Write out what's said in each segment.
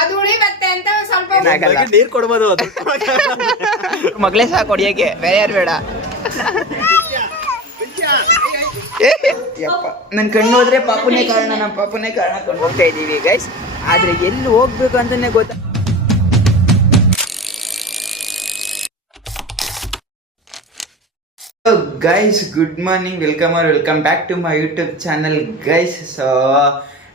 ಅದು ಉಳಿಬತ್ತೆ ಅಂತ ಸ್ವಲ್ಪ ನೀರ್ ಕೊಡ್ಬೋದು ಮಗಳೇ ಸಾಕು ಹೊಡಿಯಕ್ಕೆ, ಬೇರೆ ಯಾರು ಬೇಡ. ಯಪ್ಪ, ನನ್ನ ಕಣ್ಣು ಹೋದ್ರೆ ಪಾಪುನೇ ಕಾರಣ, ನಮ್ಮ ಪಾಪುನೇ ಕಾರಣ ಕೊಂಡು ಹೋಗ್ತಾ ಇದ್ದೀವಿ ಗೈಸ್. ಆದ್ರೆ ಎಲ್ಲಿ ಹೋಗ್ಬೇಕು ಅಂತಾನೆ ಗೊತ್ತಾ. Guys good morning, welcome back to my YouTube channel guys. So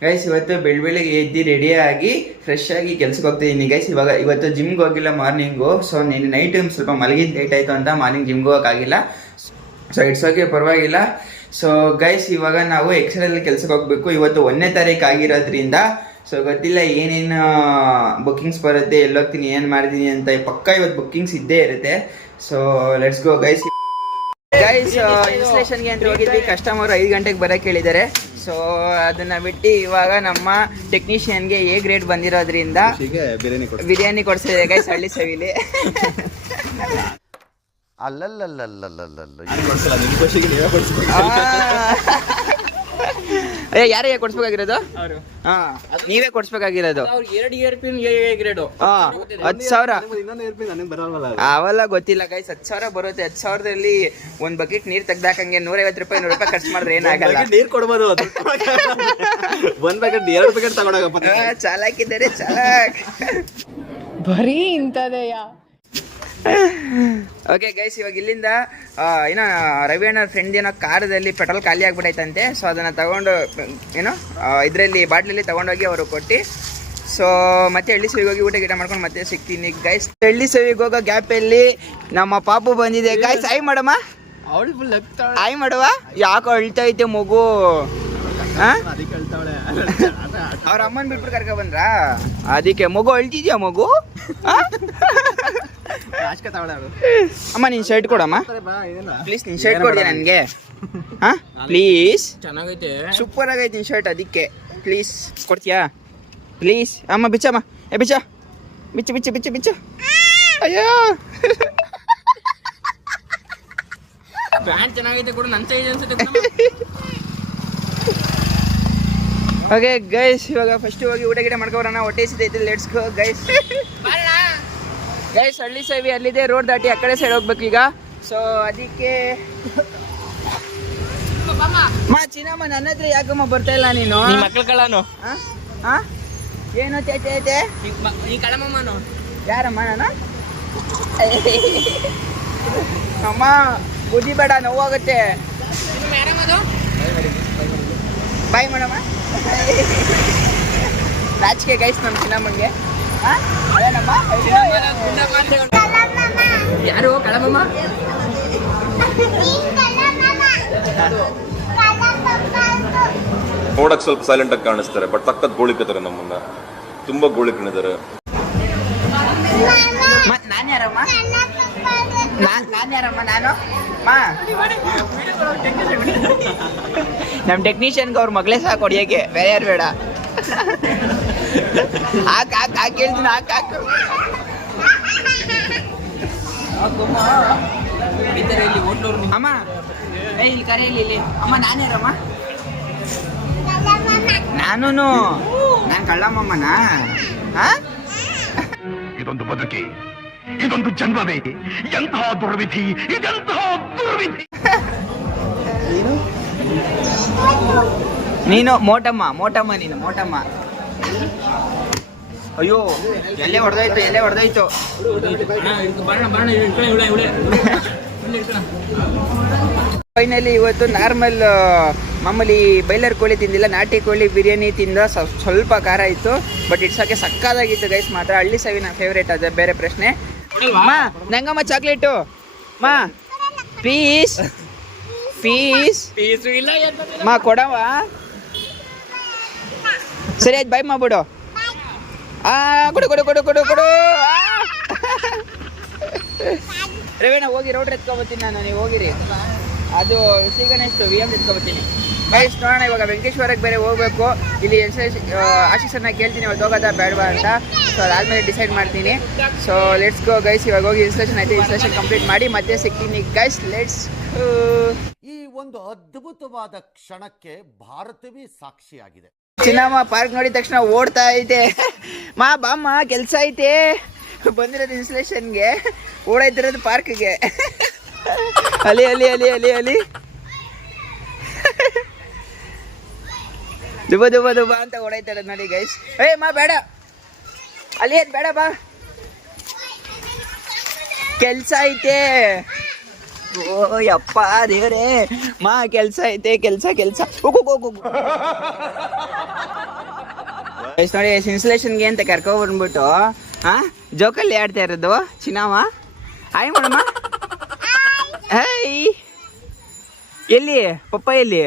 guys ಇವತ್ತು ಬೆಳಗ್ಗೆ ಎದ್ದು ರೆಡಿಯಾಗಿ ಫ್ರೆಶ್ ಆಗಿ ಕೆಲ್ಸಕ್ಕೆ ಹೋಗ್ತಾ ಇದ್ದೀನಿ ಗೈಸ್. ಇವತ್ತು ಜಿಮ್ಗೆ ಹೋಗಿಲ್ಲ ಮಾರ್ನಿಂಗು. ಸೊ ನೀನು ನೈಟ್ ಸ್ವಲ್ಪ ಮಲಗಿದ್ದು ಲೇಟ್ ಆಯಿತು ಅಂತ ಮಾರ್ನಿಂಗ್ ಜಿಮ್ಗೆ ಹೋಗೋಕ್ಕಾಗಿಲ್ಲ. ಸೊ ಇಟ್ಸ್ ಓಕೆ, ಪರವಾಗಿಲ್ಲ. ಸೊ ಗೈಸ್ ಇವಾಗ ನಾವು ಎಕ್ಸೆಲಲ್ಲಿ ಕೆಲ್ಸಕ್ಕೆ ಹೋಗ್ಬೇಕು. ಇವತ್ತು 1ನೇ ತಾರೀಕು ಆಗಿರೋದ್ರಿಂದ ಸೊ ಗೊತ್ತಿಲ್ಲ ಏನೇನು ಬುಕ್ಕಿಂಗ್ಸ್ ಬರುತ್ತೆ, ಎಲ್ಲೋಗ್ತೀನಿ, ಏನು ಮಾಡ್ತೀನಿ ಅಂತ. ಪಕ್ಕ ಇವತ್ತು ಬುಕ್ಕಿಂಗ್ಸ್ ಇದ್ದೇ ಇರುತ್ತೆ. So let's go guys. ಇನ್ಸ್ಟಲೇಷನ್ಗೆ ಅಂತ ಹೋಗಿದ್ವಿ. ಕಸ್ಟಮರ್ 5 ಗಂಟೆಗೆ ಬರೋಕ್ಕೆ ಹೇಳಿದ್ದಾರೆ. ಸೊ ಅದನ್ನ ಬಿಟ್ಟು ಇವಾಗ ನಮ್ಮ ಟೆಕ್ನಿಷಿಯನ್ಗೆ ಎ ಗ್ರೇಡ್ ಬಂದಿರೋದ್ರಿಂದ ಬಿರಿಯಾನಿ ಕೊಡ್ಸಿದೆ ಗೈಸ್ ಹಳ್ಳಿ ಸವಿಲಿ. ಯಾರಿಗೆ ಕೊಡ್ಸ್ಬೇಕಾಗಿರೋದು? ನೀವೇ ಕೊಡ್ಸ್ಬೇಕಾಗಿರೋದು. 10,000 ಅವೆಲ್ಲ ಗೊತ್ತಿಲ್ಲ ಗೈಸ್. 10,000 ಬರುತ್ತೆ. 10,000ದಲ್ಲಿ ಒಂದ್ ಬಕೆಟ್ ನೀರ್ ತೆಗ್ದಾಕಂಗೆ 150 ರೂಪಾಯಿ 100 ರೂಪಾಯಿ ಖರ್ಚು ಮಾಡಿದ್ರೆ ಏನಾಗಲ್ಲ. ನೀರ್ ಕೊಡ್ಬೋದು. ಒಂದ್ ಬಕೆಟ್ 2 ಬಕೆಟ್ ತಗೊಂಡೋಗಪ್ಪ. ಚಾಲಾಕಿದ್ದಾರೆ, ಚಾಲಾಕ್ ಬರೀ ಇಂಥದೆಯಾ. ಓಕೆ ಗೈಸ್, ಇವಾಗ ಇಲ್ಲಿಂದ ಏನೋ ರವಿ ಅಣ್ಣ ಫ್ರೆಂಡ್ ಏನೋ ಕಾರದಲ್ಲಿ ಪೆಟ್ರೋಲ್ ಖಾಲಿ ಆಗ್ಬಿಟ್ಟೈತಂತೆ. ಸೊ ಅದನ್ನು ತಗೊಂಡು ಏನೋ ಇದರಲ್ಲಿ ಬಾಟ್ಲಲ್ಲಿ ತಗೊಂಡೋಗಿ ಅವರು ಕೊಟ್ಟು, ಸೊ ಮತ್ತೆ ಹಳ್ಳಿ ಸವಿಗೆ ಹೋಗಿ ಊಟ ಗೀಟ ಮಾಡ್ಕೊಂಡು ಮತ್ತೆ ಸಿಗ್ತೀನಿ ಗೈಸ್. ಹಳ್ಳಿ ಸವಿಗೆ ಹೋಗೋ ಗ್ಯಾಪಲ್ಲಿ ನಮ್ಮ ಪಾಪು ಬಂದಿದೆ ಗೈಸ್. ಆಯ್ ಮಾಡಮ್ಮ, ಆಯ್ ಮಾಡುವ. ಯಾಕೋ ಅಳ್ತೈತೆ ಮಗು. ಅವ್ರ ಅಮ್ಮನ ಬಿಟ್ಬಿಟ್ಟು ಕರ್ಕ ಬಂದ್ರ, ಅದಕ್ಕೆ ಮಗು ಅಳ್ತಿದ್ಯಾ ಮಗು. ಅಮ್ಮ ನೀನ್ ಶರ್ಟ್ ಕೊಡಮ್ಮ ಪ್ಲೀಸ್. ನೀನ್ ಶರ್ಟ್ ಕೊಡ್ತೀಯ ನನಗೆ ಪ್ಲೀಸ್? ಚೆನ್ನಾಗೈತೆ, ಸೂಪರ್ ಆಗೈತೆ ನಿನ್ ಶರ್ಟ್, ಅದಕ್ಕೆ ಪ್ಲೀಸ್ ಕೊಡ್ತೀಯಾ ಪ್ಲೀಸ್? ಅಮ್ಮ ಬಿಚ್ಚಮ್ಮ, ಬಿಚ್ಚ ಬಿಚ್ಚ ಬಿಚ್ಚ ಬಿಚ್ಚ ಬಿಚ್ಚ. ಅಯ್ಯೋ ಪ್ಯಾಂಟ್ ಚೆನ್ನಾಗೈತೆ ಕೂಡ ನನ್ನ ಸೈಜ್ ಅನ್ಸುತ್ತೆ. ಓಕೆ ಗೈಸ್, ಇವಾಗ ಫಸ್ಟ್ ಹೋಗಿ ಊಟ ಗಿಟ ಮಾಡ್ಕೊಬರೋಣ. ಹೊಟ್ಟೆ ಸಿದೈತೆ, ಲೆಟ್ಸ್ ಗೋ ಗೈಸ್. ಗೈಸ್ ಹಳ್ಳಿ ಸವಿ ಅಲ್ಲಿದೆ, ರೋಡ್ ದಾಟಿ ಆ ಕಡೆ ಸೈಡ್ ಹೋಗ್ಬೇಕು ಈಗ. ಸೊ ಅದಕ್ಕೆ ಚಿನ್ನಮ್ಮ ನನ್ನ ಹತ್ರ ಯಾಕಮ್ಮ ಬರ್ತಾ ಇಲ್ಲ ನೀನು? ಮಕ್ಕಳು ಏನು ಚೇತೆ ಈ ಕಳಮಮ್ಮನು ಯಾರಮ್ಮ? ನಾನು ಅಮ್ಮ ಬುದ್ಧಿ ಬೇಡ, ನೋವಾಗುತ್ತೆ. ಬಾಯ್ ಮಾಡಮ್ಮ. ರಾಜಕೀಯ ಗೈಸ್ ನಮ್ಮ ಚಿನ್ನಮ್ಮಂಗೆ. ಯಾರು ಕಳಮಮ್ಮ? ನೋಡಕ್ ಸ್ವಲ್ಪ ಸೈಲೆಂಟ್ ಆಗಿ ಕಾಣಿಸ್ತಾರೆ, ಬಟ್ ಸಖತ್ ಗೋಳಿಕತಾರೆ. ನಮ್ಮನ್ನ ತುಂಬಾ ಗೋಳಿಕೊಂಡಿದ್ದಾರೆ. ನಾನು ಯಾರಮ್ಮ? ನಾನು ನಮ್ಮ ಟೆಕ್ನಿಷಿಯನ್ಗೆ ಅವ್ರ ಮಗಳೇ ಸಾಕು ಹೊಡಿಯಕ್ಕೆ, ಬೇರೆ ಯಾರು ಬೇಡ. ಹಾಕ್ ಹೇಳ್ತೀನಿ, ಹಾಕು. ಅಮ್ಮ ಇಲ್ಲಿ ಕರೆ ಇಲ್ಲಿ. ಅಮ್ಮ ನಾನು ಯಾರಮ್ಮ? ನಾನು ಕಳ್ಳಮ್ಮಮ್ಮನ. ಇದೊಂದು ಬದುಕಿ, ಇದೊಂದು ಜನ್ಮವೇ, ಎಂತಹ ದುರ್ವಿಧಿ, ಇದೆಂತಹ ದುರ್ವಿಧಿ. ನೀನು ಮೋಟಮ್ಮ ನೀನು ಮೋಟಮ್ಮ. ಅಯ್ಯೋ ಎಲ್ಲೇ ಹೊಡೆದೋಯ್ತು. ಫೈನಲಿ ಇವತ್ತು ನಾರ್ಮಲ್ ಮಾಮೂಲಿ ಬೈಲರ್ ಕೋಳಿ ತಿಂದಿಲ್ಲ, ನಾಟಿ ಕೋಳಿ ಬಿರಿಯಾನಿ ತಿಂದ. ಸ್ವಲ್ಪ ಖಾರ ಇತ್ತು, ಬಟ್ ಇಟ್ಸಕ್ಕೆ ಸಕ್ಕದಾಗಿತ್ತು ಗೈಸ್. ಮಾತ್ರ ಹಳ್ಳಿ ಸವಿ ನನ್ನ ಫೇವ್ರೇಟ್, ಅದೇ ಬೇರೆ ಪ್ರಶ್ನೆ. ಮಾ ನಂಗಮ್ಮ ಚಾಕ್ಲೇಟು ಮಾ ಪೀಸ್ ಮಾ ಕೊಡವ. ಸರಿ ಆಯ್ತು, ಬಾಯ್ ಮಾಡ್ಬಿಡು. ಕೊಡು. ರವೇಣ ಹೋಗಿ ರೋಡ್ರ್ ಎತ್ಕೊಬತ್ತೀನಿ ನಾನು, ನೀವು ಹೋಗಿರಿ. ಅದು ಶ್ರೀಗಣೇಶ್ VM ಎತ್ಕೊಬತ್ತೀನಿ ಗೈಸ್. ನೋಡೋಣ ಇವಾಗ ವೆಂಕಟೇಶ್ವರಕ್ಕೆ ಬೇರೆ ಹೋಗ್ಬೇಕು. ಇಲ್ಲಿ ಆಶೀಸನ್ನ ಕೇಳ್ತೀನಿ ಇವತ್ತು ಹೋಗೋದಾ ಬೇಡವಾ ಅಂತ. ಸೊ ಅದಾದ್ಮೇಲೆ ಡಿಸೈಡ್ ಮಾಡ್ತೀನಿ. So let's go guys. ಇವಾಗ ಹೋಗಿ ಇನ್ಸ್ಟಲೇಷನ್ ಆಯ್ತು, ಇನ್ಸ್ಟಲೇಷನ್ ಕಂಪ್ಲೀಟ್ ಮಾಡಿ ಮತ್ತೆ ಸಿಗ್ತೀನಿ ಗೈಸ್. ಲೆಟ್ಸ್ ಈ ಒಂದು ಅದ್ಭುತವಾದ ಕ್ಷಣಕ್ಕೆ ಭಾರತವೇ ಸಾಕ್ಷಿಯಾಗಿದೆ. ಚಿನ್ನಮ್ಮ ಪಾರ್ಕ್ ನೋಡಿದ ತಕ್ಷಣ ಓಡ್ತಾ ಐತೆ. ಬಾಮ್ಮ ಕೆಲಸ ಐತೆ. ಬಂದಿರೋದು ಇನ್ಸ್ಟಲೇಷನ್ಗೆ, ಓಡಾಯ್ತಿರೋದು ಪಾರ್ಕ್ಗೆ. ಅಲಿ ಅಲಿ ಅಲಿ ಅಲಿ ಅಲಿ ದುಬ ದುಬ ದುಬ ಅಂತ ಓಡಾಯ್ತಿರೋದು ನೋಡಿ ಗೈಸ್. ಮಾ ಬೇಡ, ಅಲ್ಲಿ ಅದು ಬೇಡ, ಬಾ ಕೆಲ್ಸ ಐತೆ. ಓ ಯಪ್ಪ ದೇವ್ರೇ, ಮಾ ಕೆಲ್ಸ ಐತೆ, ಕೆಲ್ಸ ಹೋಗು. ನೋಡಿ ಇನ್ಸ್ಟಲೇಷನ್ಗೆ ಅಂತ ಕರ್ಕೊಬಂದ್ಬಿಟ್ಟು ಜೋಕಲ್ಲಿ ಆಡ್ತಾ ಇರೋದು ಚಿನ್ನಮ್ಮ. ಹಾಯ್ ಮಾಡಮ್ಮ. ಹಾಯ್. ಎಲ್ಲಿ ಪಪ್ಪ ಎಲ್ಲಿ?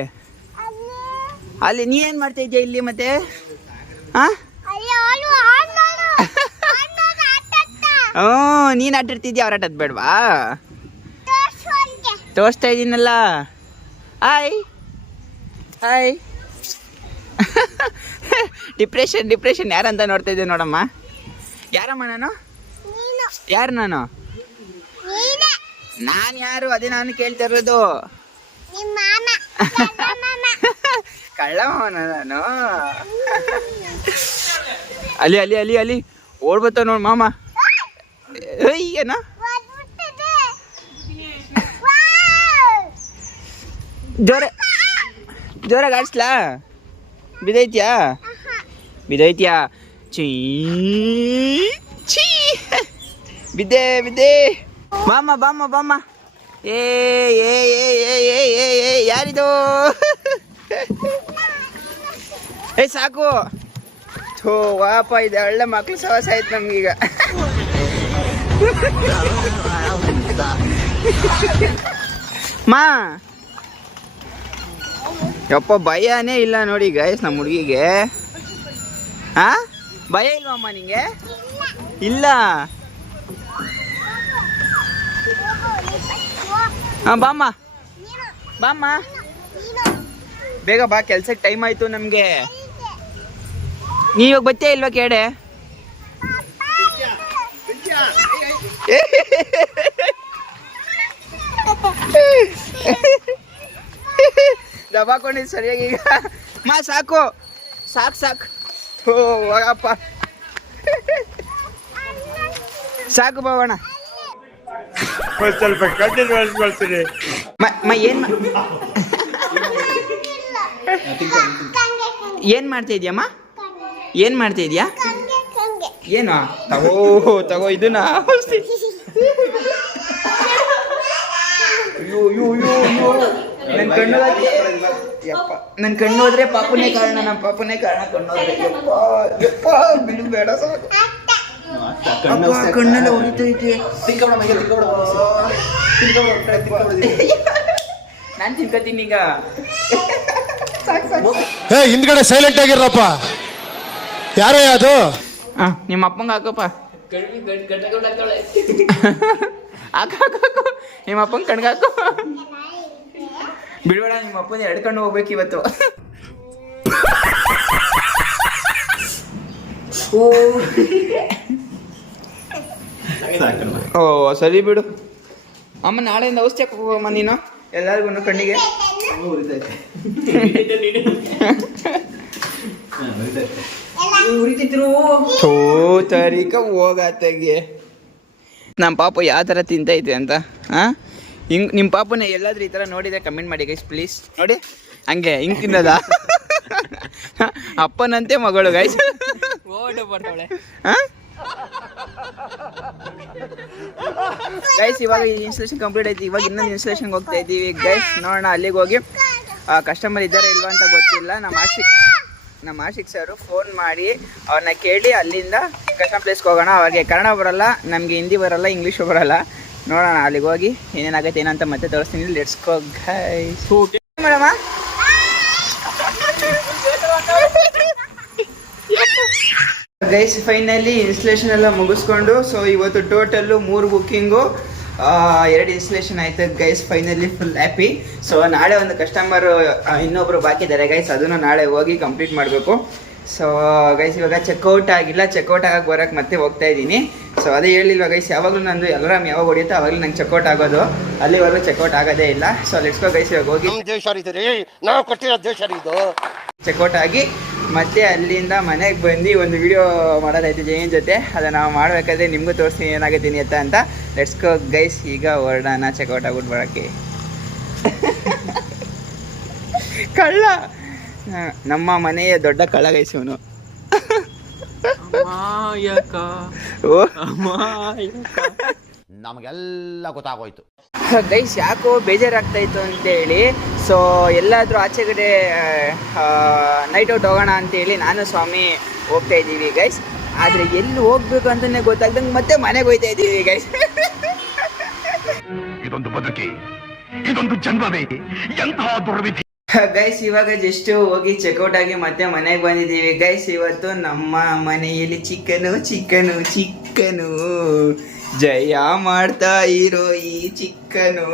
ಅಲ್ಲಿ ನೀ ಏನ್ ಮಾಡ್ತಾ ಇದ್ಯಾ ಇಲ್ಲಿ ಮತ್ತೆ? ನೀನ್ ಆಟಿರ್ತಿದ್ಯಾ, ಅವ್ರ ಆಟದ್ ಬೇಡವಾ? ತೋರಿಸ್ತಾ ಇದ್ದೀನಲ್ಲ. Hi hi. ಡಿಪ್ರೆಷನ್ ಯಾರಂತ ನೋಡ್ತಾ ಇದ್ದೆ ನೋಡಮ್ಮ. ಯಾರಮ್ಮ ನಾನು? ಯಾರು ನಾನು ಯಾರು? ಅದೇ ನಾನು ಕೇಳ್ತಾ ಇರೋದು. ಕಳ್ಳಮ್ಮ ನಾನು. ಅಲ್ಲಿ ಅಲ್ಲಿ ಅಲ್ಲಿ ಅಲ್ಲಿ ಓಡ್ಬತ್ತ ನೋಡ್ ಮಾಮ. ಏನ ಜೋರಾಗಿ ಆಡ್ಸ್ಲಾ? ಬಿದ್ದೈತ್ಯಾ? ಚೀ ಬಿದ್ದೆ. ಬಾಮ್ಮ. ಏ ಯಾರಿದು? ಸಾಕು. ಥೋ ವಾಪ, ಇದು ಒಳ್ಳೆ ಮಕ್ಳು ಸವಾಸ ಆಯ್ತು ನಮ್ಗೀಗ. ಮಾ ಯಪ್ಪ, ಭಯನೇ ಇಲ್ಲ ನೋಡಿ ಗೈಸ್ ನಮ್ಮ ಹುಡುಗಿಗೆ. ಭಯ ಇಲ್ವಮ್ಮ ನಿಂಗೆ? ಇಲ್ಲ. ಬಾಮ್ಮ ಬೇಗ ಬಾ, ಕೆಲ್ಸಕ್ಕೆ ಟೈಮ್ ಆಯ್ತು ನಮ್ಗೆ. ನೀವಾಗ ಬತ್ತೇ ಇಲ್ವಾ ಕೇಡೆ? ದಬಾಕೊಂಡಿದ್ದು ಸರಿಯಾಗಿ ಈಗ. ಸಾಕು ಹೋಗಪ್ಪ, ಸಾಕು ಬಾವಣ್ಣ. ಸ್ವಲ್ಪ ಮಾಡ್ತೀನಿ. ಏನ್ ಮಾಡ್ತಾ ಇದ್ಯಮ್ಮ? ಏನ್ ಮಾಡ್ತಾ ಇದ್ಯಾ? ಏನು ತಗೋ ಇದನ್ನ. ನನ್ ಕಣ್ಣು ಹೋದ್ರೆ ಪಾಪನೇ ಕಾರಣ, ನಮ್ಮ ಪಾಪನೇ ಕಾರಣ. ಕಣ್ಣೋದ್ರೆ ಬಿಡು, ಬೇಡ ಸಾಕು. ಕಣ್ಣೆಲ್ಲ ಹೊಡಿತೈತೆ. ನಾನ್ ತಿನ್ಕೋತೀನಿ ಈಗ. ಹಿಂದ್ಗಡೆ ಸೈಲೆಂಟ್ ಆಗಿರಪ್ಪ. ಯಾರೇ ಅದು? ನಿಮ್ಮ ಅಪ್ಪಂಗ ಹಾಕಪ್ಪ. ಹಾಕು, ನಿಮ್ಮ ಅಪ್ಪಂಗ ಕಣ್ಗೆ ಹಾಕು. ಬಿಡ್ಬೇಡ, ನಿಮ್ಮ ಅಪ್ಪನ ಎಡ್ಕೊಂಡು ಹೋಗ್ಬೇಕು ಇವತ್ತು. ಓ ಸರಿ ಬಿಡು ಅಮ್ಮ. ನಾಳೆಯಿಂದ ಔಷಧಿ ಹೋಗಮ್ಮ ನೀನು ಎಲ್ಲರಿಗೂ ಕಣ್ಣಿಗೆ. ತರಿಕ ಹೋಗತ್ತೆಗೆ. ನಮ್ಮ ಪಾಪ ಯಾವ ಥರ ತಿಂತೈತೆ ಅಂತ. ಹಿಂಗೆ ನಿಮ್ಮ ಪಾಪನ ಎಲ್ಲಾದ್ರೂ ಈ ಥರ ನೋಡಿದ್ರೆ ಕಮೆಂಟ್ ಮಾಡಿ ಗೈಸ್ ಪ್ಲೀಸ್. ನೋಡಿ ಹಂಗೆ ಹಿಂಗೆ ತಿನ್ನೋದ? ಅಪ್ಪನಂತೆ ಮಗಳು ಗೈಸ್. ಗೈಸ್ ಇವಾಗ ಇನ್ಸ್ಟಾಲೇಷನ್ ಕಂಪ್ಲೀಟ್ ಆಯ್ತು. ಇವಾಗ ಇನ್ನೊಂದು ಇನ್ಸ್ಟಾಲೇಷನ್ಗೆ ಹೋಗ್ತಾ ಇದ್ದೀವಿ ಗೈಸ್. ನೋಡೋಣ, ಅಲ್ಲಿಗೆ ಹೋಗಿ ಕಸ್ಟಮರ್ ಇದ್ದಾರೆ ಇಲ್ವಾ ಅಂತ ಗೊತ್ತಿಲ್ಲ. ನಮ್ಮ ಆಶಿಕ್ ಸರು ಫೋನ್ ಮಾಡಿ ಅವ್ರನ್ನ ಕೇಳಿ ಅಲ್ಲಿಂದ ಕಸ್ಟಮರ್ ಪ್ಲೇಸ್ಗೆ ಹೋಗೋಣ. ಅವ್ರಿಗೆ ಕನ್ನಡ ಬರಲ್ಲ, ನಮಗೆ ಹಿಂದಿ ಬರಲ್ಲ, ಇಂಗ್ಲೀಷು ಬರಲ್ಲ. ನೋಡೋಣ ಅಲ್ಲಿಗೆ ಹೋಗಿ ಏನೇನಾಗೈತೆ ಏನಂತ ಮತ್ತೆ ತೋರಿಸ್ತೀನಿ. Let's go guys. Madam guys finally installation ಎಲ್ಲ ಮುಗಿಸ್ಕೊಂಡು, ಸೊ ಇವತ್ತು ಟೋಟಲ್ಲು 3 ಬುಕ್ಕಿಂಗು, 2 ಇನ್ಸ್ಟಲೇಷನ್ ಆಯ್ತು guys. Finally full happy. So ನಾಳೆ ಒಂದು ಕಸ್ಟಮರು ಇನ್ನೊಬ್ರು ಬಾಕಿ ಇದ್ದಾರೆ ಗೈಸ್, ಅದನ್ನು ನಾಳೆ ಹೋಗಿ ಕಂಪ್ಲೀಟ್ ಮಾಡಬೇಕು. ಸೊ ಗೈಸ್ ಇವಾಗ ಚೆಕ್ಔಟ್ ಆಗಿಲ್ಲ, ಚೆಕ್ಔಟ್ ಆಗಕ್ಕೆ ಬರೋಕ್ಕೆ ಮತ್ತೆ ಹೋಗ್ತಾ ಇದ್ದೀನಿ. ಸೊ ಅದೇ ಹೇಳಿಲ್ವ ಗೈಸ್, ಯಾವಾಗಲೂ ನಂದು ಅಲಾರಾಮ್ ಯಾವಾಗ ಹೊಡಿಯುತ್ತೋ ಅವಾಗಲೂ ನಂಗೆ ಚೆಕ್ಔಟ್ ಆಗೋದು, ಅಲ್ಲಿವರೆಗೂ ಚೆಕ್ಔಟ್ ಆಗೋದೇ ಇಲ್ಲ. ಸೊ ಲೆಟ್ಸ್ ಗೋ ಗೈಸ್, ಇವಾಗ ಹೋಗಿ ದೇಶ ನಾವು ಕೊಟ್ಟಿರೋ ದೇಶ ಇದು ಚೆಕ್ಔಟ್ ಆಗಿ ಮತ್ತೆ ಅಲ್ಲಿಂದ ಮನೆಗೆ ಬಂದು ಒಂದು ವಿಡಿಯೋ ಮಾಡೋದೈತೆ ಜೈನ್ ಜೊತೆ. ಅದನ್ನು ನಾವು ಮಾಡಬೇಕಾದ್ರೆ ನಿಮಗೂ ತೋರಿಸ್ತೀನಿ ಏನಾಗುತ್ತೆ ಅಂತ. ಲೆಟ್ಸ್ ಗೋ ಗೈಸ್, ಈಗ ಹೊರಡೋಣ ಚೆಕ್ಔಟ್ ಆಗ್ಬಿಟ್ಟು ಬರೋಕ್ಕೆ. ಕಳ್ಳ, ನಮ್ಮ ಮನೆಯ ದೊಡ್ಡ ಕಳ್ಳ ಗೈಸ್ ಇವನು. ಓ ನಮಗೆಲ್ಲ ಗೊತ್ತಾಗೋಯ್ತು. ಗೈಸ್ ಯಾಕೋ ಬೇಜಾರಾಗ್ತಾ ಇತ್ತು ಅಂತೇಳಿ ಸೊ ಎಲ್ಲಾದರೂ ಆಚೆ ಕಡೆ ನೈಟ್ ಔಟ್ ಹೋಗೋಣ ಅಂತೇಳಿ ನಾನು ಸ್ವಾಮಿ ಹೋಗ್ತಾ ಇದ್ದೀವಿ ಗೈಸ್. ಆದರೆ ಎಲ್ಲಿ ಹೋಗ್ಬೇಕು ಅಂತಲೇ ಗೊತ್ತಾಗ್ದಂಗೆ ಮತ್ತೆ ಮನೆಗೆ ಹೋಗ್ತಾ ಇದ್ದೀವಿ ಗೈಸ್. ಇದೊಂದು ಬದುಕಿ, ಇದೊಂದು ಜನ್ಮವೇ, ಎಂತಹ ದುರ್ವಿಧಿ. ಗೈಸ್ ಇವಾಗ ಜಸ್ಟ್ ಹೋಗಿ ಚೆಕ್ಔಟ್ ಆಗಿ ಮತ್ತೆ ಮನೆಗೆ ಬಂದಿದ್ದೀವಿ ಗೈಸ್. ಇವತ್ತು ನಮ್ಮ ಮನೆಯಲ್ಲಿ ಚಿಕ್ಕನು ಜಯ ಮಾಡ್ತಾ ಇರೋ ಈ ಚಿಕ್ಕನು.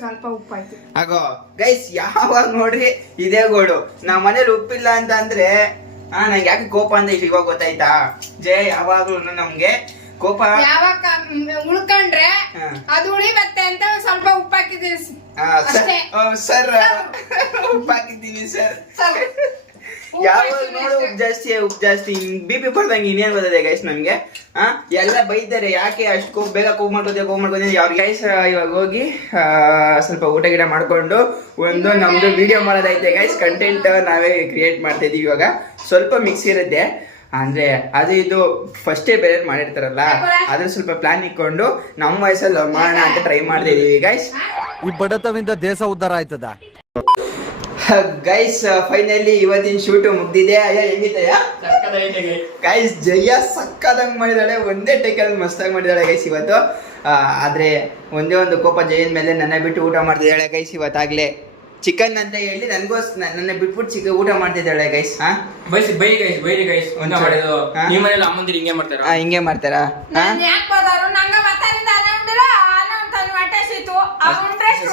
ಸ್ವಲ್ಪ ಉಪ್ಪಾಯ್ತು. ಆಗೋ ಗೈಸ್ ಯಾವಾಗ ನೋಡ್ರಿ ಇದೇ ಗೋಡು. ನಮ್ಮ ಮನೇಲಿ ಉಪ್ಪಿಲ್ಲ ಅಂತ ಅಂದ್ರೆ ನಂಗೆ ಯಾಕೆ ಕೋಪ ಅಂತ ಇವಾಗ ಗೊತ್ತಾಯ್ತಾ. ಜಯ ಯಾವಾಗ್ಲೂ ನಮ್ಗೆ ಕೋಪ ಯಾವಾಗ ಉಳ್ಕೊಂಡ್ರೆ ಅದು ಉಳಿಬತ್ತೆ ಅಂತ ಸ್ವಲ್ಪ ಉಪ್ಪು ಹಾಕಿದ್ದೀವಿ ಸರ್. ಉಪ್ಪು ಹಾಕಿದ್ದೀನಿ ಸರ್. ಯಾವಾಗ ನೋಡು ಉಪ್ಪು ಜಾಸ್ತಿ BP ಬರ್ದಂಗೆ ಇನ್ನೇನ್ ಬರ್ತದೆ ಗೈಸ್ ನಮ್ಗೆ. ಎಲ್ಲ ಬೈತಾರೆ ಯಾಕೆ ಅಷ್ಟು ಬೇಗ ಕೋಪ್ ಮಾಡ್ಕೋತೀವಿ ಅವ್ರಿಗೆ ಗೈಸ್. ಇವಾಗ ಹೋಗಿ ಸ್ವಲ್ಪ ಊಟ ಗಿಡ ಮಾಡ್ಕೊಂಡು ಒಂದು ನಮ್ದು ವಿಡಿಯೋ ಮಾಡೋದೈತೆ ಗೈಸ್. ಕಂಟೆಂಟ್ ನಾವೇ ಕ್ರಿಯೇಟ್ ಮಾಡ್ತಾ ಇದೀವಿ. ಇವಾಗ ಸ್ವಲ್ಪ ಮಿಕ್ಸ್ ಇರುತ್ತೆ ಅಂದ್ರೆ ಅದು ಇದು ಫಸ್ಟೇ ಬೇರೆ ಮಾಡಿರ್ತಾರಲ್ಲ, ಅದ್ರ ಸ್ವಲ್ಪ ಪ್ಲಾನ್ ಇಟ್ಕೊಂಡು ನಮ್ಮ ವಯಸ್ಸಲ್ಲಿ ಮಾಡೋಣ ಅಂತ ಟ್ರೈ ಮಾಡ್ತಾ ಇದೀವಿ ಗೈಸ್. ಈ ಬಡತವಿಂದ ದೇಶ ಉದ್ಧಾರ ಆಯ್ತದ ಗೈಸ್. ಫೈನಲಿ ಇವತ್ತಿನ ಶೂಟ್ ಮುಗ್ದಿದೆ. ಅಯ್ಯ ಹೆಂಗಿತಯ್ಯ ಗೈಸ್. ಜಯ ಸಕ್ಕದಂಗ್ ಮಾಡಿದಾಳೆ, ಒಂದೇ ಟೇಕಲ್ಲಿ ಮಸ್ತಾಗಿ ಮಾಡಿದಾಳೆ ಗೈಸ್ ಇವತ್ತು. ಆದ್ರೆ ಒಂದೇ ಒಂದು ಕೋಪ ಜಯನ್ ಮೇಲೆ ನನ್ನ ಬಿಟ್ಟು ಊಟ ಮಾಡ್ತಿದ್ದಾಳೆ ಗೈಸ್ ಇವತ್ತಾಗ್ಲೇ. ಚಿಕನ್ ಅಂತ ಹೇಳಿ ನನ್ನ ಬಿಟ್ಬಿಟ್ಟು ಊಟ ಮಾಡ್ತಿದ್ದಾಳೆ ಗೈಸ್. ಹಿಂಗೆ ಮಾಡ್ತಾರಾ?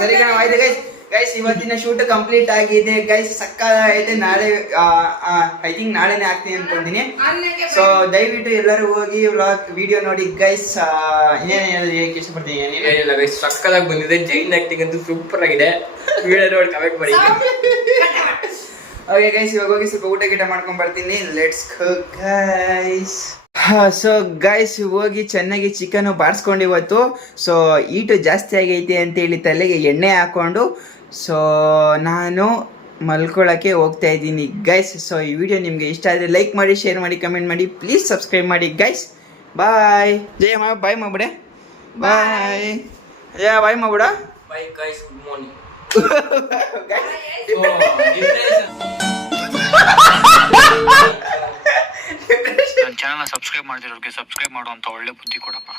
ಸರಿ ಕಣ, ಆಯ್ತು ಗೈಸ್. ಗೈಸ್ ಇವತ್ತಿನ ಶೂಟ್ ಕಂಪ್ಲೀಟ್ ಆಗಿದೆ ಗೈಸ್. ಸಕ್ಕತ್ತಾಗಿದೆ. ನಾಳೆ ಐ ಥಿಂಕ್ ನಾಳೆನೇ ಆಗ್ತೀನಿ ಅನ್ಕೊಂತೀನಿ. ಸೊ ದಯವಿಟ್ಟು ಎಲ್ಲರೂ ಹೋಗಿ ವ್ಲಾಗ್ ವಿಡಿಯೋ ನೋಡಿ ಗೈಸ್. ಇನ್ನೇನು ಹೇಳಕ್ಕೆ ಇಷ್ಟಪಡ್ತೀನಿ? ಏನಿಲ್ಲ ಗೈಸ್, ಸಕ್ಕತ್ತಾಗಿ ಬಂದಿದೆ. ಜೈನ್ ಆಕ್ಟಿಂಗ್ ಅಂತೂ ಸೂಪರ್ ಆಗಿದೆ. ವಿಡಿಯೋ ನೋಡಿ ಕಮೆಂಟ್ ಮಾಡಿ. ಓಕೆ ಗೈಸ್, ಇವಾಗ ಹೋಗಿ ಸ್ವಲ್ಪ ಊಟ ಗಿಟ ಮಾಡ್ಕೊಂಡ್ ಬರ್ತೀನಿ. Let's go guys. So guys ಹೋಗಿ ಚೆನ್ನಾಗಿ ಚಿಕನ್ ಬಾರಿಸ್ಕೊಂಡು ಇವತ್ತು. ಸೊ ಈಟು ಜಾಸ್ತಿ ಆಗೈತೆ ಅಂತೇಳಿ ತಲೆಗೆ ಎಣ್ಣೆ ಹಾಕೊಂಡು ಸೊ ನಾನು ಮಲ್ಕೊಳ್ಳೋಕ್ಕೆ ಹೋಗ್ತಾ ಇದ್ದೀನಿ ಗೈಸ್. ಸೊ ಈ ವಿಡಿಯೋ ನಿಮಗೆ ಇಷ್ಟ ಆದರೆ ಲೈಕ್ ಮಾಡಿ, ಶೇರ್ ಮಾಡಿ, ಕಮೆಂಟ್ ಮಾಡಿ, ಪ್ಲೀಸ್ ಸಬ್ಸ್ಕ್ರೈಬ್ ಮಾಡಿ ಗೈಸ್. ಬಾಯ್. ಜಯ ಬಾಯ್ ಮಾಡ್ಬಿಡೆ. ಬಾಯ್ ಜಯ ಬಾಯ್ ಮಾಡ್ಬಿಡ. Bye guys, good morning. ನನ್ನ ಚಾನಲ್ ಸಬ್ಸ್ಕ್ರೈಬ್ ಮಾಡಿರೋರಿಗೆ ಸಬ್ಸ್ಕ್ರೈಬ್ ಮಾಡುವಂತ ಒಳ್ಳೆ ಬುದ್ಧಿ ಕೊಡಪ್ಪ.